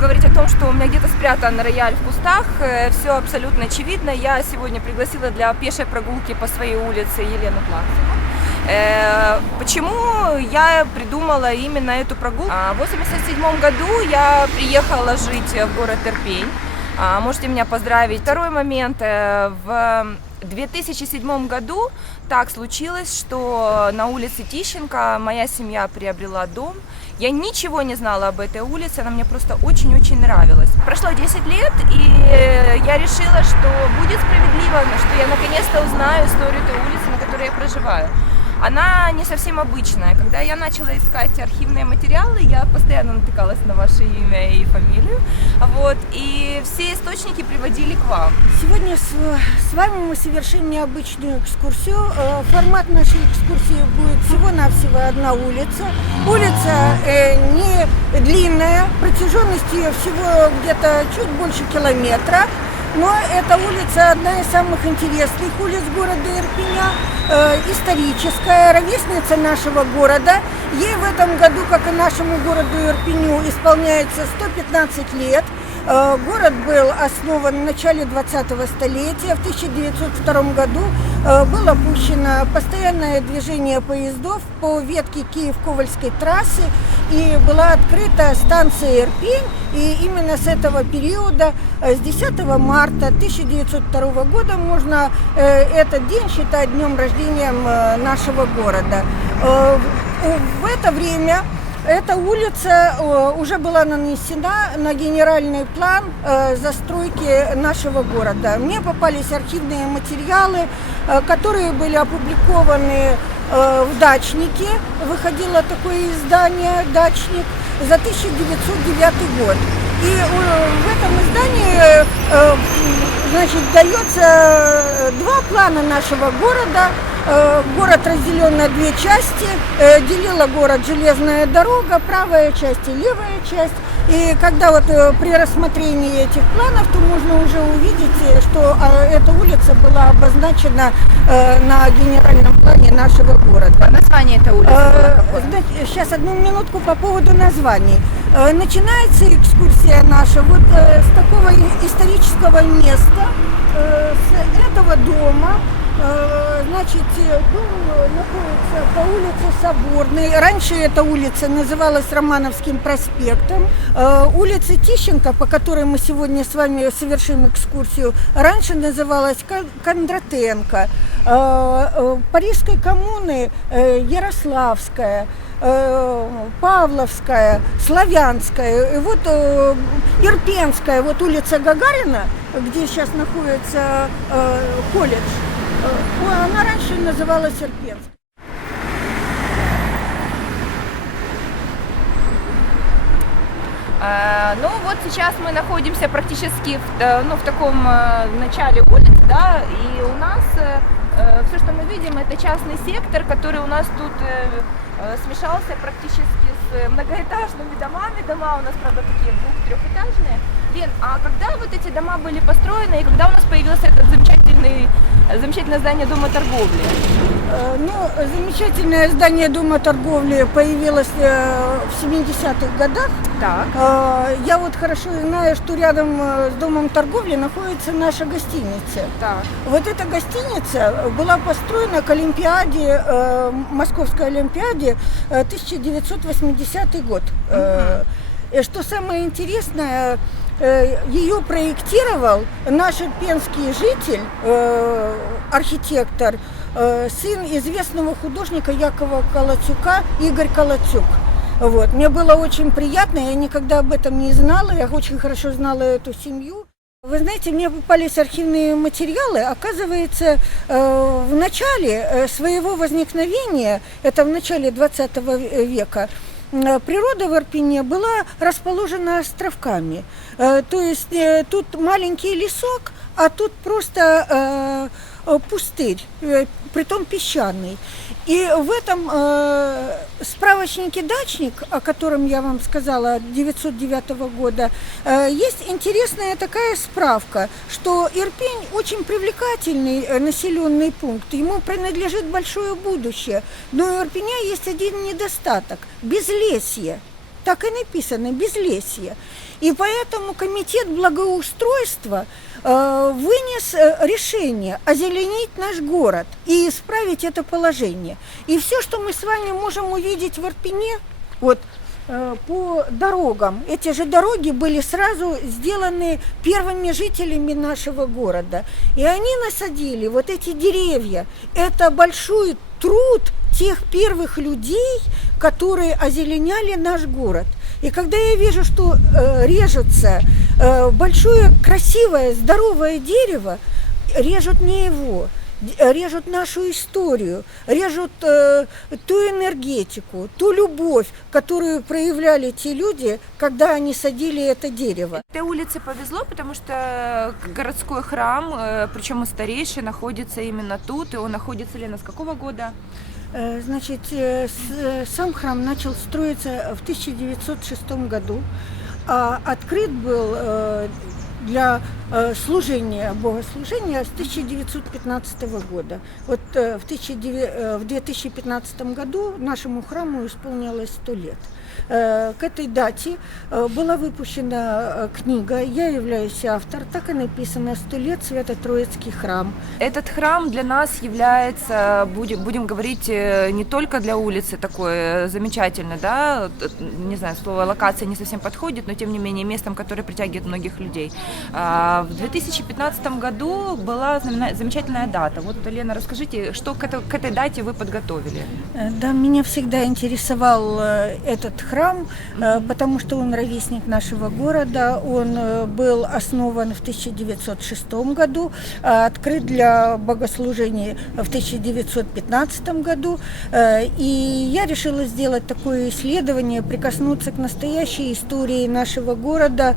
говорить о том, что у меня где-то спрятан рояль в кустах, все абсолютно очевидно. Я сегодня пригласила для пешей прогулки по своей улице Елену Плаксину. Э, Почему я придумала именно эту прогулку? А, В 87 году я приехала жить в город Ирпень. А, Можете меня поздравить. Второй момент. э, В 2007 году так случилось, что на улице Тищенко моя семья приобрела дом. Я ничего не знала об этой улице, она мне просто очень-очень нравилась. Прошло 10 лет, и э, я решила, что будет справедливо, что я наконец-то узнаю историю этой улицы, на которой я проживаю. Она не совсем обычная. Когда я начала искать архивные материалы, я постоянно натыкалась на ваше имя и фамилию. Вот, и все источники приводили к вам. Сегодня с, с вами мы совершим необычную экскурсию. Э, Формат нашей экскурсии будет всего-навсего одна улица. Улица э, не длинная, протяженность ее всего где-то чуть больше километра. Но эта улица одна из самых интересных улиц города Ирпеня, э, историческая, ровесница нашего города. Ей в этом году, как и нашему городу Ирпеню, исполняется 115 лет. Э, Город был основан в начале 20-го столетия. В 1902 году э, было опущено постоянное движение поездов по ветке Киев-Ковальской трассы и была открыта станция Ирпень. И именно с этого периода, э, с 10 марта 1902 года, можно этот день считать днем рождения нашего города. В это время эта улица э, уже была нанесена на генеральный план э, застройки нашего города. Мне попались архивные материалы, э, которые были опубликованы в «Дачнике». Выходило такое издание «Дачник» за 1909 год. И в этом издании значит, дается два плана нашего города. Э, Город разделен на две части. Э, Делила город железная дорога, правая часть и левая часть. И когда вот э, при рассмотрении этих планов, то можно уже увидеть, что эта улица была обозначена на генеральном плане нашего города. А название этой улицы было? Сейчас одну минутку по поводу названий. Начинается экскурсия наша вот с такого исторического места, с этого дома. Э, Значит, э, э, находится по улице Соборной. Раньше эта улица называлась Романовским проспектом. Э, Улица Тищенко, по которой мы сегодня с вами совершим экскурсию, раньше называлась Кон- Кондратенко. Парижской коммуны Ярославская. Павловская, Славянская, и вот Ирпенская, вот улица Гагарина, где сейчас находится колледж, она раньше называлась Ирпенской. Э, Ну вот сейчас мы находимся практически в, э, ну, в таком э, начале улицы, да, и у нас все, что мы видим, это частный сектор, который у нас тут смешался практически с многоэтажными домами. Дома у нас, правда, такие двух-трехэтажные. Лен, а когда вот эти дома были построены и когда у нас появился этот замечательный, замечательное здание Дома торговли? Э, Ну, замечательное здание Дома торговли появилось э, в 70-х годах. Так. Э, Я вот хорошо знаю, что рядом с Домом торговли находится наша гостиница. Так. Вот эта гостиница была построена к Олимпиаде, Московской Олимпиаде э, 1980 год. Э, и что самое интересное, ее проектировал наш ирпенский житель, э, архитектор, э, сын известного художника Якова Колотюка Игорь Колотюк. Вот. Мне было очень приятно, я никогда об этом не знала, я очень хорошо знала эту семью. Вы знаете, мне попались архивные материалы. Оказывается, э, в начале э, своего возникновения, это в начале 20 века, э, природа в Ирпене была расположена островками. Э, То есть э, тут маленький лесок, а тут просто э, э, пустырь, э, притом песчаный. И в этом э, справочнике «Дачник», о котором я вам сказала, 909 года, э, есть интересная такая справка, что Ирпень очень привлекательный э, населенный пункт, ему принадлежит большое будущее, но у Ирпеня есть один недостаток – безлесье. Так и написано «безлесье». И поэтому комитет благоустройства э, вынес э, решение озеленить наш город и исправить это положение. И все, что мы с вами можем увидеть в Ирпене, вот э, по дорогам. Эти же дороги были сразу сделаны первыми жителями нашего города. И они насадили вот эти деревья. Это большой труд тех первых людей, которые озеленяли наш город. И когда я вижу, что э, режется э, большое, красивое, здоровое дерево, режут не его, д- режут нашу историю, режут э, ту энергетику, ту любовь, которую проявляли те люди, когда они садили это дерево. Этой улице повезло, потому что городской храм, причем и старейший, находится именно тут. И он находится, Лена, с какого года? Э, Значит, э, э, сам храм начал строиться в 1906 году, а открыт был для служения, богослужения с 1915 года. Вот в, 1900 в 2015 году нашему храму исполнилось 100 лет. Э, К этой дате э, была выпущена э, книга, я являюсь автор, так и написано «100 лет Свято-Троицкий храм». Этот храм для нас является, будем, будем говорить, не только для улицы такой замечательной, да, не знаю, слово локация не совсем подходит, но тем не менее местом, которое притягивает многих людей. А, В 2015 году была замечательная дата. Вот, Лена, расскажите, что к этой, дате вы подготовили? Да, меня всегда интересовал э, храм, э, потому что он ровесник нашего города. Он э, был основан в 1906 году, а открыт для богослужений в 1915 году. Э, И я решила сделать такое исследование, прикоснуться к настоящей истории нашего города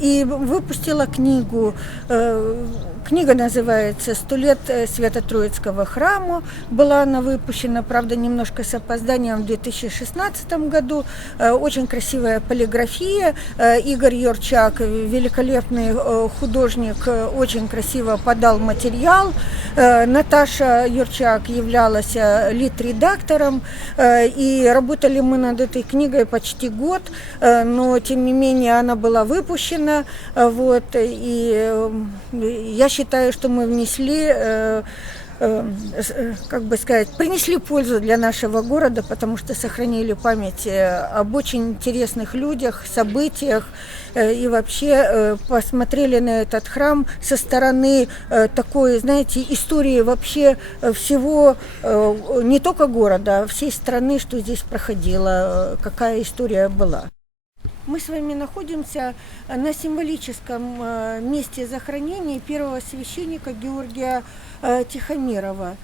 и выпустила книгу. Книга называется «Сто лет э, Свято-Троицкого храма». Была она выпущена, правда, немножко с опозданием в 2016 году. Э, Очень красивая полиграфия. Э, Игорь Юрчак, великолепный художник, очень красиво подал материал. Наташа Юрчак являлась лид-редактором. И работали мы над этой книгой почти год, но тем не менее она была выпущена. Вот, и я считаю, что мы внесли э, э, э, как бы сказать, принесли пользу для нашего города, потому что сохранили память об очень интересных людях, событиях и вообще посмотрели на этот храм со стороны такой, знаете, истории вообще всего, не только города, а всей страны, что здесь проходило, какая история была. Мы с вами находимся на символическом э, месте захоронения первого священника Георгия э, Тихомирова.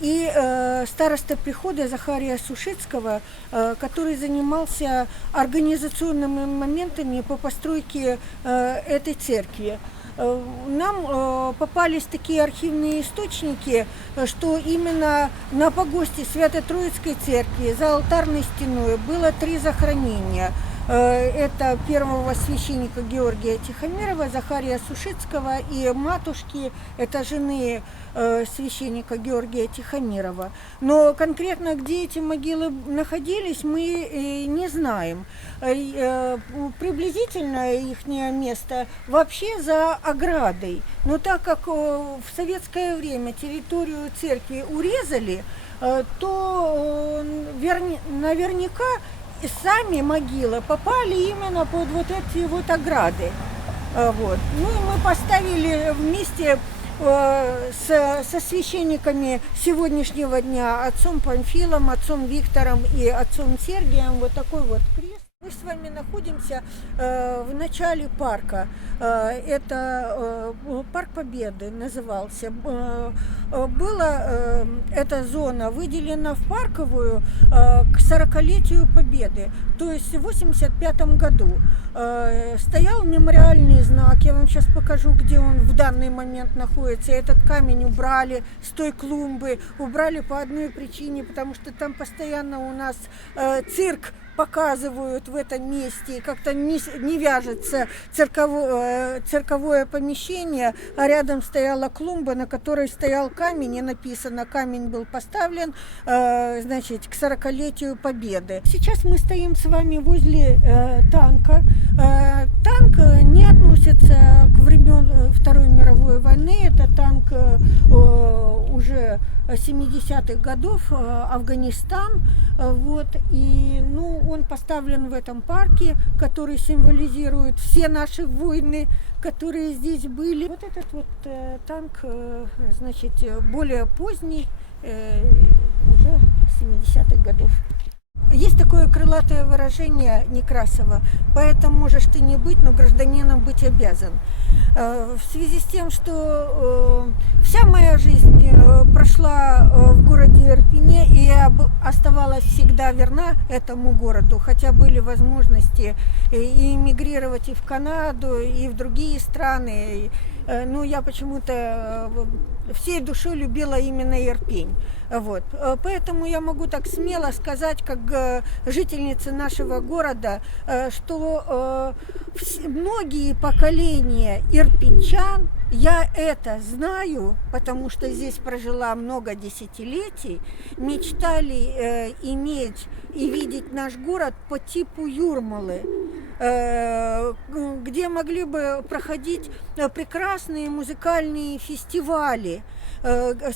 И э, староста прихода Захария Сушицкого, э, который занимался организационными моментами по постройке э, этой церкви. Э, Нам э, попались такие архивные источники, э, что именно на погосте Свято-Троицкой церкви за алтарной стеной было три захоронения. Э, Это первого священника Георгия Тихомирова, Захария Сушицкого и матушки, это жены э, священника Георгия Тихомирова. Но конкретно, где эти могилы находились, мы э, не знаем. И, Приблизительное их место вообще за оградой. Но так как в советское время территорию церкви урезали, то наверняка сами могилы попали именно под вот эти вот ограды. А, Вот. Ну и мы поставили вместе э, с, со священниками сегодняшнего дня, отцом Памфилом, отцом Виктором и отцом Сергием, вот такой вот крест. Мы с вами находимся э, в начале парка. Э, это э, парк Победы назывался. Э, э, была э, эта зона выделена в парковую э, к 40-летию Победы, то есть в 85 году. Э, стоял мемориальный знак, я вам сейчас покажу, где он в данный момент находится. Этот камень убрали с той клумбы, убрали по одной причине, потому что там постоянно у нас э, цирк показывают в этом месте, как-то не, не вяжется цирковое, цирковое помещение, а рядом стояла клумба, на которой стоял камень, и написано, камень был поставлен, э, значит, к 40-летию Победы. Сейчас мы стоим с вами возле э, танка. Э, танк э, не относится к времен э, Второй мировой войны, это танк э, э, уже 70-х годов, э, Афганистан, Э, вот, и, ну, он поставлен в этом парке, который символизирует все наши войны, которые здесь были. Вот этот вот э, танк, э, значит, э, более поздний, э, уже 70-х годов. Есть такое крылатое выражение Некрасова, поэтому можешь ты не быть, но гражданином быть обязан. Э, В связи с тем, что э, вся моя жизнь э, прошла в городе Ирпене, и я оставалась всегда верна этому городу, хотя были возможности и эмигрировать и в Канаду, и в другие страны. Э, Ну, я почему-то всей душой любила именно Ирпень. Вот. Э, Поэтому я могу так смело сказать, как э, жительница нашего города, э, что многие поколения ирпенчан, я это знаю, потому что здесь прожила много десятилетий, мечтали иметь и видеть наш город по типу Юрмалы, где могли бы проходить прекрасные музыкальные фестивали.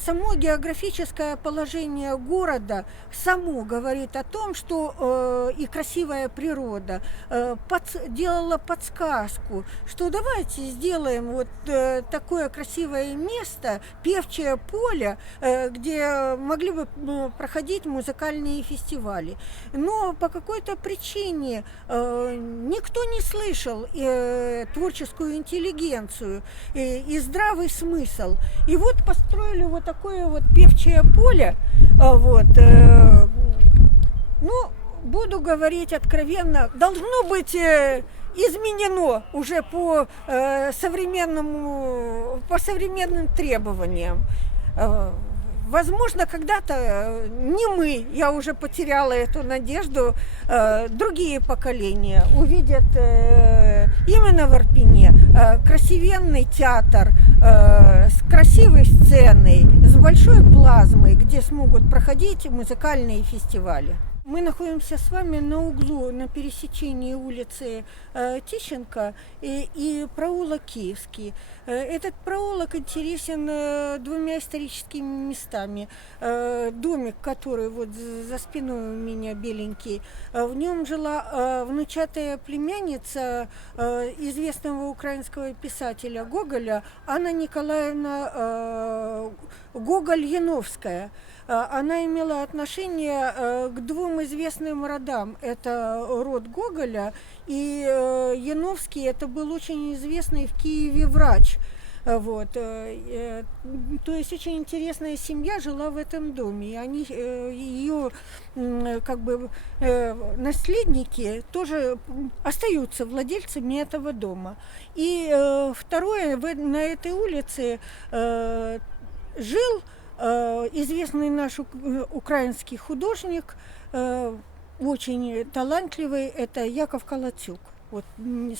Само географическое положение города само говорит о том, что э, и красивая природа э, подс- делала подсказку, что давайте сделаем вот э, такое красивое место, певчее поле, э, где могли бы м, проходить музыкальные фестивали. Но по какой-то причине э, никто не слышал э, творческую интеллигенцию э, и здравый смысл. И вот построили вот такое вот певчее поле. А, Вот, э, ну, буду говорить откровенно, должно быть э, изменено уже по э, современному, по современным требованиям. Возможно, когда-то э, не мы, я уже потеряла эту надежду, э, другие поколения увидят э, именно в Арпине красивенный театр с красивой сценой, с большой плазмой, где смогут проходить музыкальные фестивали. Мы находимся с вами на углу, на пересечении улицы э, Тищенко и, и проулок Киевский. Э, этот проулок интересен э, двумя историческими местами. Э, домик, который вот за спиной у меня беленький, э, в нем жила э, внучатая племянница э, известного украинского писателя Гоголя Анна Николаевна э, Гоголь-Яновская. Э, Она имела отношение э, к двум известным родам. Это род Гоголя и э, Яновский. Это был очень известный в Киеве врач. Вот, то есть очень интересная семья жила в этом доме, и они, ее как бы наследники тоже остаются владельцами этого дома. И второе, на этой улице жил известный наш э, украинский художник, э, очень талантливый, это Яков Колотюк, вот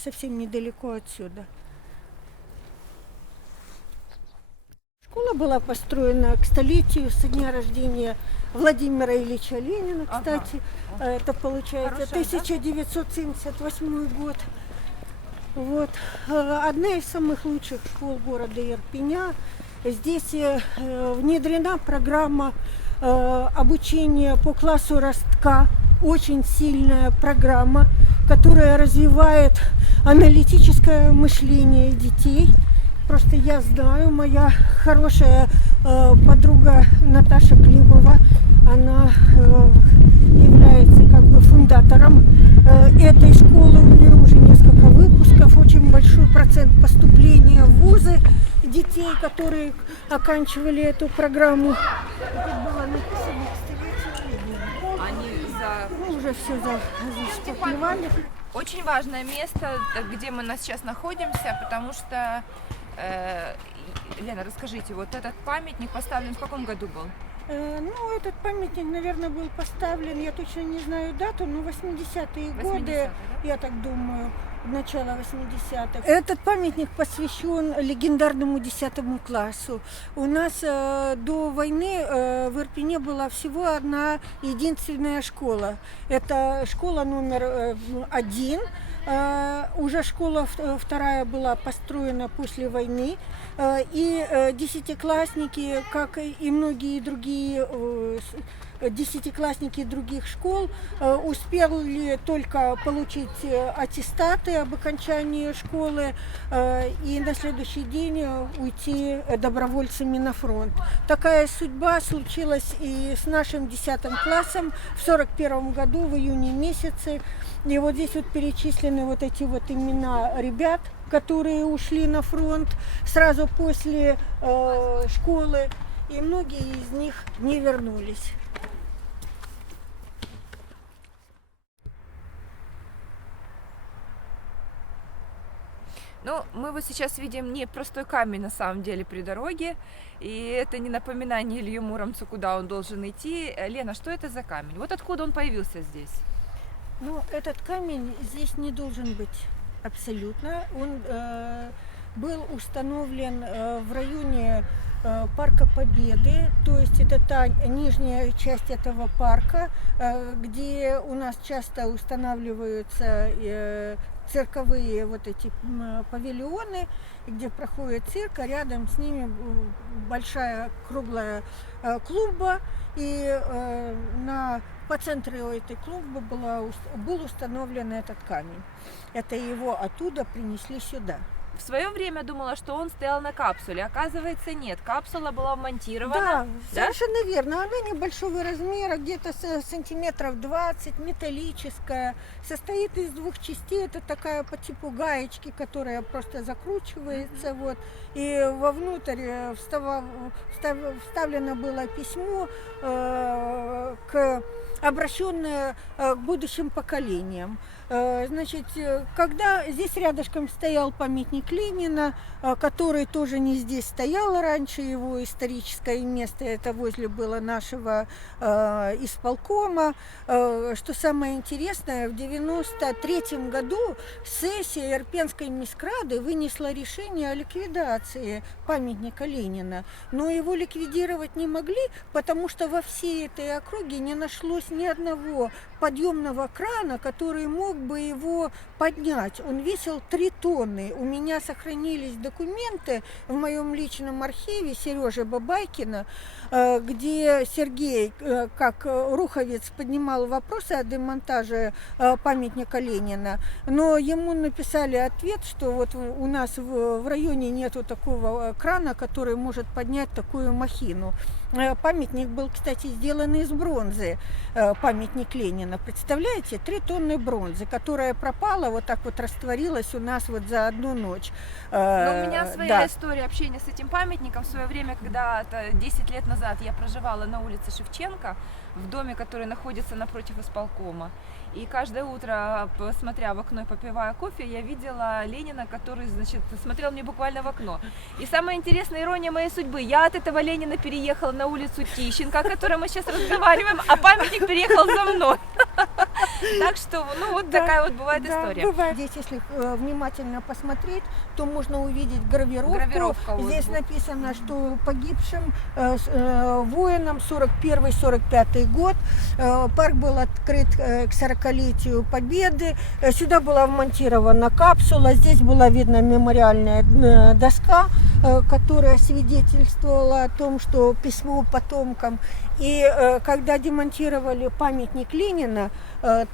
совсем недалеко отсюда. Школа была построена к столетию со дня рождения Владимира Ильича Ленина, Ага, кстати. Э, Это получается Хорошая дата. 1978 год. Вот. Э, Одна из самых лучших школ города Ирпеня. Здесь э, э, внедрена программа э, обучения по классу ростка. Очень сильная программа, которая развивает аналитическое мышление детей. Просто я знаю, моя хорошая подруга Наташа Климова, она является как бы фундатором этой школы. У нее уже несколько выпусков, очень большой процент поступления в вузы детей, которые оканчивали эту программу. Тут было написано. Они за Ну, уже все заштопливали. Очень важное место, где мы на- сейчас находимся, потому что, э, Лена, расскажите, вот этот памятник поставлен в каком году был? Э, Ну, этот памятник, наверное, был поставлен, я точно не знаю дату, но 80-е 80-е, годы, я так думаю, начало 80-х. Этот памятник посвящен легендарному 10 классу. У нас э, до войны э, в Ирпене была всего одна единственная школа. Это школа номер э, один. Э, уже школа вт- вторая была построена после войны. Э, И э, десятиклассники, как и многие другие э, десятиклассники других школ, э, успели только получить э, аттестаты об окончании школы э, и на следующий день э, уйти э, добровольцами на фронт. Такая судьба случилась и с нашим 10 классом в 41 году в июне месяце. И вот здесь вот перечислены вот эти вот имена ребят, которые ушли на фронт сразу после э, школы, и многие из них не вернулись. Ну, мы вот сейчас видим не простой камень на самом деле при дороге, и это не напоминание Илью Муромцу, куда он должен идти. Э, Лена, что это за камень? Вот откуда он появился здесь? Ну, этот камень здесь не должен быть абсолютно. Он э, был установлен э, в районе э, Парка Победы, то есть это та нижняя часть этого парка, э, где у нас часто устанавливаются э, цирковые вот эти павильоны, где проходит цирк, а рядом с ними м, большая круглая э, клумба, и э, на по центру этой клумбы была, был установлен этот камень. Это его оттуда принесли сюда. В свое время думала, что он стоял на капсуле. Оказывается, нет. Капсула была вмонтирована. Да, совершенно верно. Она небольшого размера, где-то с- сантиметров 20, металлическая. Состоит из двух частей. Это такая по типу гаечки, которая просто закручивается. Вот. И вовнутрь э, встава- встав- вставлено было письмо, э, к, обращенное э, к будущим поколениям. Э, Значит, э, когда здесь рядышком стоял памятник Ленина, э, который тоже не здесь стоял раньше, его историческое место это возле было нашего исполкома. Что самое интересное, в 93 году сессия Ирпенской мискрады вынесла решение о ликвидации памятника Ленина, но его ликвидировать не могли, потому что во всей этой округе не нашлось ни одного подъемного крана, который мог бы его поднять. Он весил 3 тонны. У меня сохранились документы в моем личном архиве Сережи Бабайкина, э, где Сергей, э, как э, руховец, поднимал вопросы о демонтаже памятника Ленина. Но ему написали ответ, что вот у нас в районе нету такого крана, который может поднять такую махину. Э, Памятник был, кстати, сделан из бронзы, э, памятник Ленина. Представляете, три тонны бронзы, которая пропала, вот так вот растворилась у нас вот за одну ночь. Но Э, у меня своя да. история общения с этим памятником. В свое время, когда 10 лет назад я проживала на улице Шевченко, в доме, который находится напротив исполкома. И каждое утро, посмотря в окно и попивая кофе, я видела Ленина, который, значит, смотрел мне буквально в окно. И самая интересная ирония моей судьбы, я от этого Ленина переехала на улицу Тищенко, о которой мы сейчас разговариваем, а памятник переехал за мной. Так что, ну вот такая вот бывает история. бывает. Здесь, если э, внимательно посмотреть, то можно увидеть гравировку. Здесь написано, что погибшим э, э, воинам 41-45 год. Парк был открыт к 40-летию Победы. Сюда была вмонтирована капсула. Здесь была видна мемориальная доска, которая свидетельствовала о том, что письмо потомкам. И когда демонтировали памятник Ленина,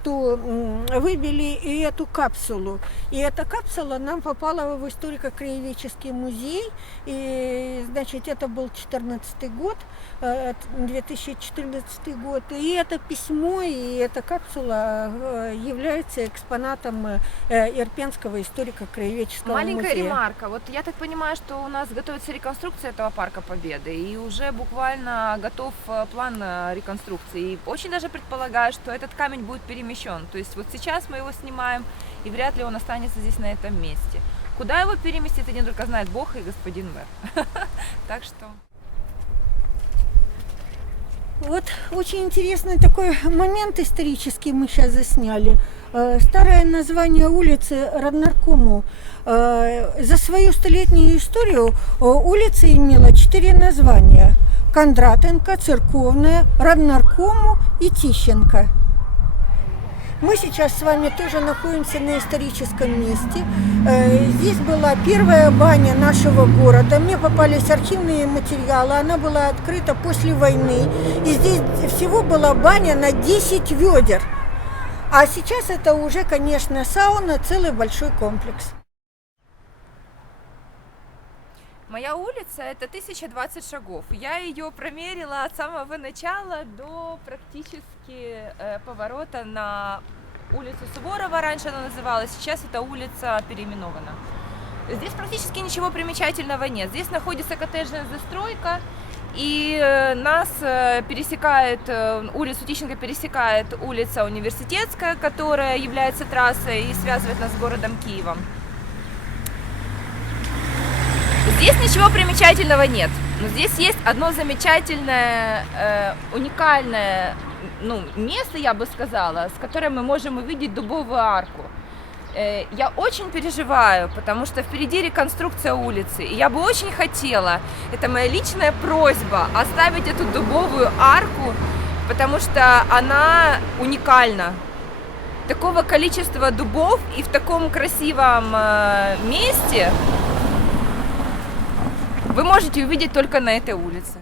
то м, выбили и эту капсулу. И эта капсула нам попала в историко-краеведческий музей. И, значит, это был 14 год, э, 2014 год. И это письмо, и эта капсула э, является экспонатом э, Ирпенского историко-краеведческого Маленькая музея. ремарка. Вот я так понимаю, что у нас готовится реконструкция этого парка Победы, и уже буквально готов э, план э, реконструкции. И очень даже предполагаю, что этот камень будет перемещен. То есть вот сейчас мы его снимаем, и вряд ли он останется здесь на этом месте. Куда его переместить, один только знает Бог и господин мэр. Так что... Вот очень интересный такой момент исторический мы сейчас засняли. Э, Старое название улицы Роднаркому. Э, За свою столетнюю историю э, улица имела четыре названия. Кондратенко, Церковная, Роднаркому и Тищенко. Мы сейчас с вами тоже находимся на историческом месте. Э, Здесь была первая баня нашего города. Мне попались архивные материалы. Она была открыта после войны. И здесь всего была баня на 10 ведер. А сейчас это уже, конечно, сауна, целый большой комплекс. Моя улица это 1020 шагов. Я ее промерила от самого начала до практически э, поворота на улицу Суворова. Раньше она называлась, сейчас эта улица переименована. Здесь практически ничего примечательного нет. Здесь находится коттеджная застройка, и э, нас э, пересекает, э, улицу Тищенко пересекает улица Университетская, которая является трассой и связывает нас с городом Киевом. Здесь ничего примечательного нет, но здесь есть одно замечательное, э, уникальное ну, место, я бы сказала, с которым мы можем увидеть дубовую арку. Э, я очень переживаю, потому что впереди реконструкция улицы, и я бы очень хотела, это моя личная просьба, оставить эту дубовую арку, потому что она уникальна. Такого количества дубов и в таком красивом э, месте вы можете увидеть только на этой улице.